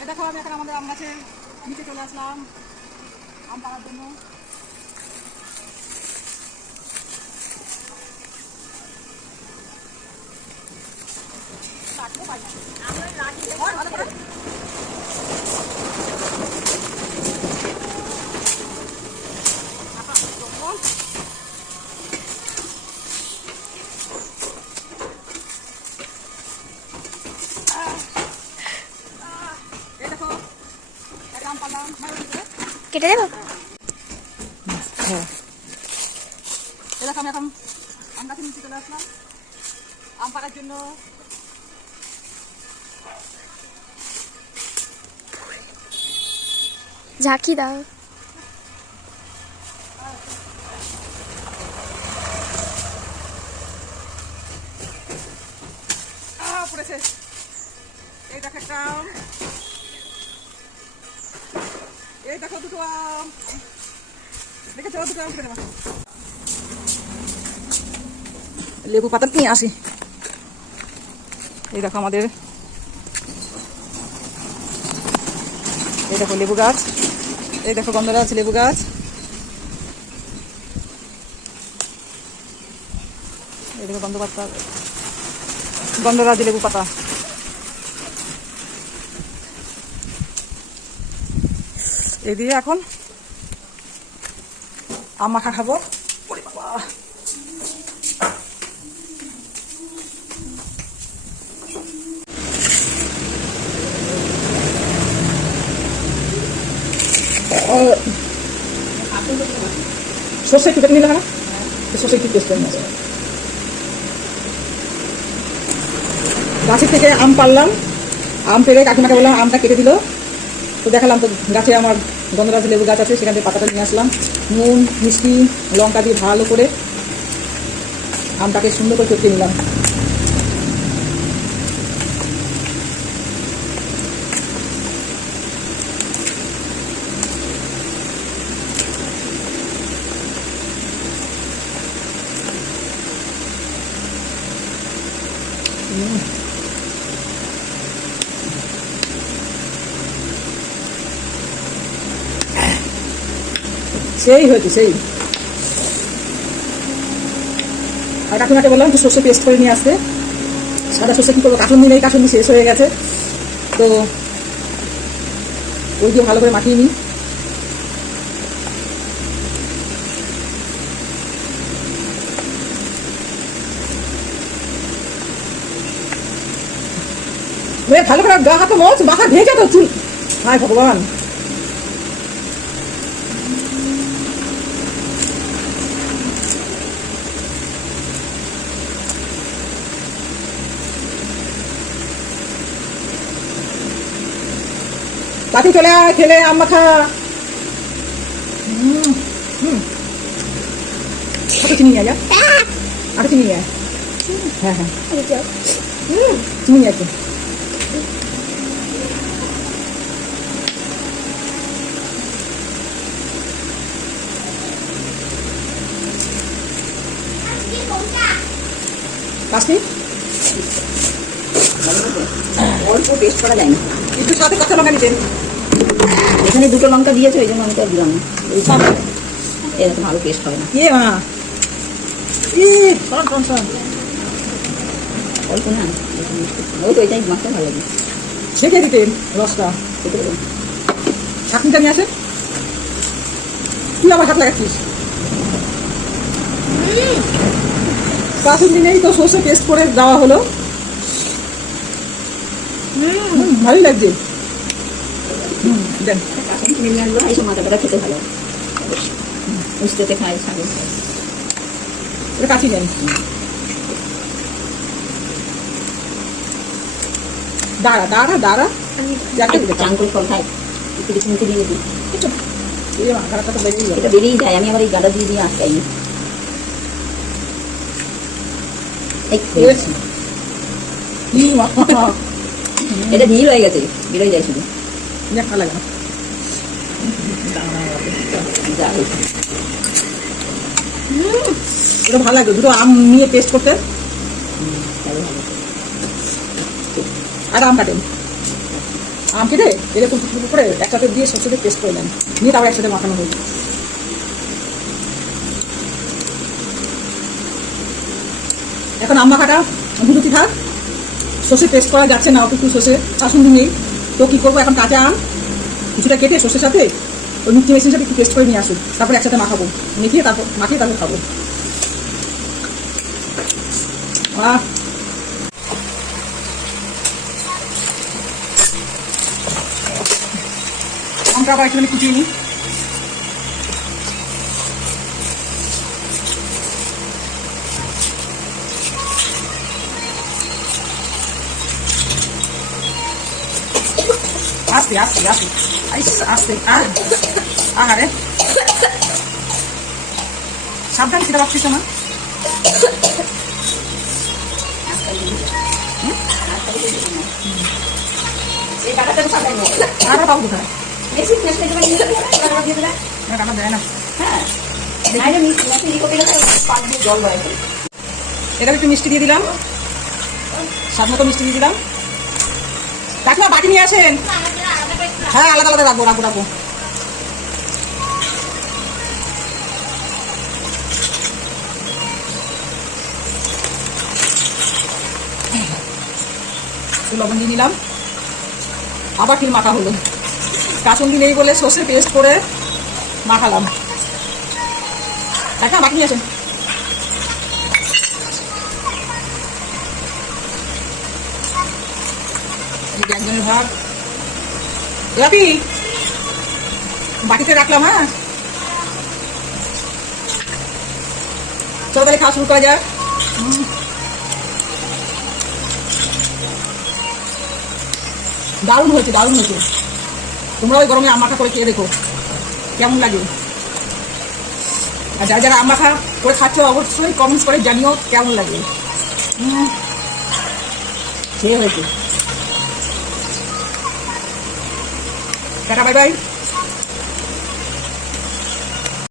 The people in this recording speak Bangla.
এ দেখো আমি এখন আমাদের আম গাছের নিচে চলে আসলাম আম পাড়ার জন্য। কেটে দেবো? হ্যাঁ। এখন আম গাছের নিচে চলে আসলাম। আম পাড়ার জন্য। ঝাঁকি দাও। পড়েছে। এই দেখো একটা লেবু পাতা নিয়ে আসি এই দেখো আমাদের, এই দেখো লেবু গাছ, এই দেখো গন্ধরাজ লেবু গাছ। এই দেখো গন্ধ পাতা গন্ধরাজ লেবু পাতা। এই দিয়ে এখন মাখা খাব। ওরে সর্ষে একটু কেটে নিলে না? সর্ষে একটু পেস্ট করে গাছের থেকে আম পারলাম আম পেরে কাকিমাকে বললাম, আমটা কেটে দিল। তো দেখালাম তো গাছে আমার গন্ধরাজ লেবু গাছ আছে, সেখান থেকে পাতাটা নিয়ে আসলাম। নুন, মিষ্টি, লঙ্কা দিয়ে ভালো করে আমটাকে সুন্দর করে চটকে নিলাম। সেই হয়েছে, সেই। আর কাকিমাকে বললাম একটু সর্ষে পেস্ট করে নিয়ে আসতে। সাদা সর্ষে কী করব? কাসুন্দি নেই কাসুন্দি শেষ হয়ে গেছে। তো ওই দিয়ে ভালো করে মাখিয়ে নিই। ভালো করে গা হাতে মোচ মাথা ভেজে তো চুল। হায় ভগবান। পাতি চলে আয় খেলে আম মাখা। হুম, হুম। আরও চিনি নিয়ে আয় যা। আরও চিনি নিয়ে হ্যাঁ হ্যাঁ। চিনি নিয়ে আয় অল্প টেস্ট করা যায় না। একটু সাথে কাঁচা লঙ্কা নিতেন এখানে দুটো লঙ্কা দিয়েছে ওই জন্য আমি তো আর দিলাম না। এরকম ভালো টেস্ট হয় না। ইয়ে মা। অল্প না ওই তো মাছটা ভালো লাগে। ছেঁকে দিতেন রসটা। নিয়ে আসেন তুই আবার হাত লাগাচ্ছিস। কাসুন দিনেই তো সর্ষে পেস্ট করে দেওয়া হলো। হুম, ভালোই লাগছে। এটা বেরিয়ে যায় আমি আবার দিয়ে এটা হয়ে গেছে যায় শুধু দেখা লাগে না এটা ভালো লাগে দুটো আম নিয়ে টেস্ট করতে আর আম কাটেন আম কেটে এরকম করে একসাথে দিয়ে দিয়ে পেস্ট করে নেন নিয়ে তারপর একসাথে মাখানো হয়ে এখন আম মাখাটা দুটি থাক সর্ষে পেস্ট করা যাচ্ছে না অটুকু সর্ষে শাসুন্দি নেই তো কী করব? এখন কাঁচা আম, কিছুটা কেটে সর্ষের সাথে, ওই মিক্সি মেশিনের সাথে একটু টেস্ট করে নিয়ে আসুন তারপর একসাথে মাখাবো। মেখিয়ে তারপর মাখিয়ে তারপর খাব। আহ আবার একটুখানি কুচিয়ে নিই। আস্তে আস্তে আস্তে আস্তে আর আহারে সাবধান সেটা ভাবছিস নয়। আর পাবো কোথায় কাটা দিয়ে। না হ্যাঁ। এটা একটু মিষ্টি দিয়ে দিলাম স্বাদ মতো মিষ্টি দিয়ে দিলাম কাকিমা বাটি নিয়ে আসেন হ্যাঁ আলাদা আলাদা রাখব রাখব রাখব। লবণ দিয়ে নিলাম। আবার কি মাখা হলো। কাসুন্দি নেই বলে সর্ষে পেস্ট করে মাখালাম। নিয়ে আসেন এদিকে একজনের ভাগ। রাপি বাটিতে রাখলাম হ্যাঁ? চলো তাহলে খাওয়া শুরু করা যাক। দারুণ হয়েছে দারুণ হয়েছে। তোমরা ওই গরমে আম মাখা করে খেয়ে দেখো। কেমন লাগে? আর যারা যারা আম মাখা করে খাচ্ছ, অবশ্যই কমেন্টস করে জানিও কেমন লাগে। সে হয়েছে। Tata bye bye